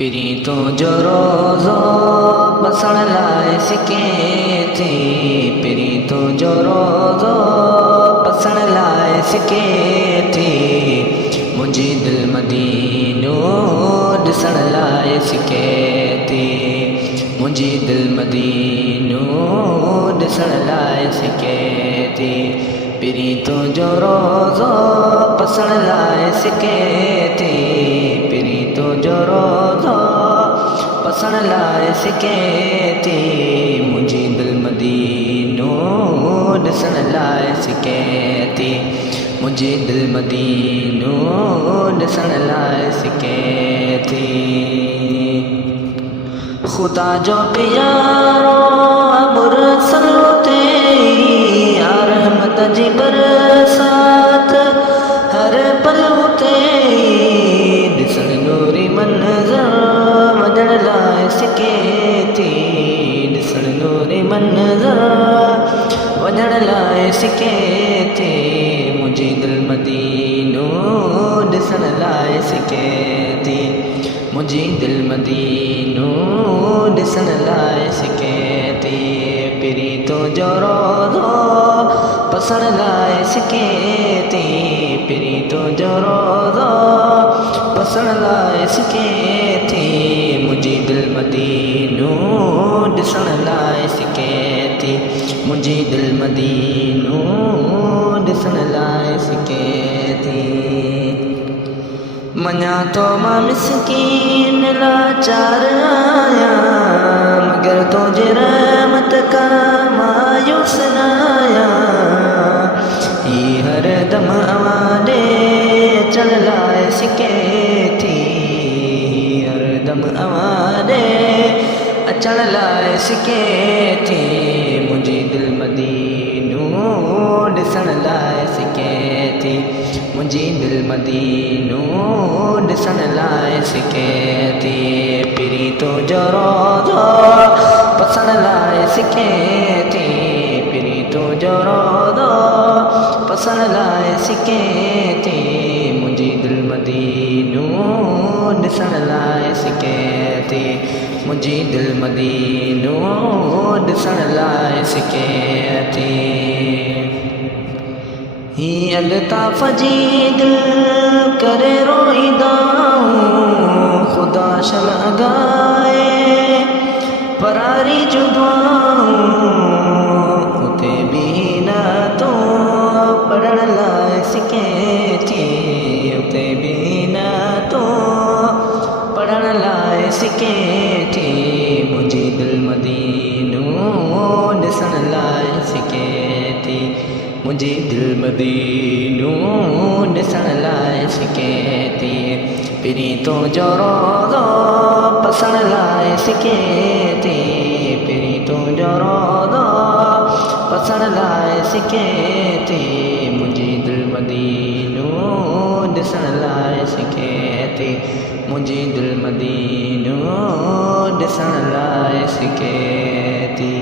प्रीतों जो रोज़ो बसण लाइ सिके थी। प्रीतों जो रोज़ो बसण लाइ सिके थी। मुंहिंजी दिलि मदीनो ॾिसण लाइ सिके थी। मुंहिंजी दिलि मदीनो ॾिसण लाइ सिके थी। प्रीतों जो रोज़ो बसण लाइ सिके थी। प्रीतों जो रोज़ो बसण लाइ सिके थी। मुंहिंजी दिलि मदीनो ॾिसण लाइ सिके थी। मुंहिंजी दिलि मदीनो ॾिसण लाइ सिके थी। ख़ुदा जो प्यारो मुरसल ते रहमत जी बरसात हर पल ते ॾिसण नूरी मंज़र वञण लाइ सिके थी। ॾिसण नूरी मंज़र वञण लाइ सिके थी। मुंहिंजी दिलि मदीनो ॾिसण लाइ सिके थी। मुंहिंजी दिलि मदीनो ॾिसण लाइ सिके थी। प्रीतों जो रोज़ो बसण लाइ सिके थी। प्रीतों जो रोज़ो बसण लाइ सिके थी। मुंहिंजी दिलि मदीनो ॾिसण लाइ सिके थी। मुंहिंजी दिलि मदीनो ॾिसण लाइ सिके थी। मञा थो मां मिस्कीन लाचार आहियां, मगर तुंहिंजे रहमत खां मायूस न आहियां। ही हर दम अवां ॾे अचण लाइ सिके थी। हर दम अवां ॾे अचण लाइ सिके थी। मुंहिंजी दिलि मदीनो ॾिसण लाइ सिके थी। मुंहिंजी दिलि मदीनो ॾिसण लाइ सिके थी। प्रीतों जो रोज़ो बसण लाइ सिके थी। प्रीतों जो रोज़ो बसण लाइ सिके थी। मुंहिंजी दिलि मदीनो ॾिसण लाइ सिके थी। मुंहिंजी दिलि मदीनो ॾिसण लाइ सिके थी। ही अल्ताफ़ जी दिलि करे रोईंदाऊं, ख़ुदा शमअ गाए परारी जो दुआऊं। उते बि नातो पढ़ण लाइ सिके थी। उते बि नातो पढ़ण लाइ सिके थी। मुंहिंजी दिलि मदीनो ॾिसण लाइ सिके थी। मुंहिंजी दिलि मदीनो ॾिसण लाइ सिके थी। प्रीतों जो रोज़ो बसण लाइ सिके थी। प्रीतों जो रोज़ो बसण लाइ सिके थी। मुंहिंजी दिलि मदीनो ॾिसण लाइ सिके थी। मुंहिंजी दिलि मदीनो ॾिसण लाइ सिके थी।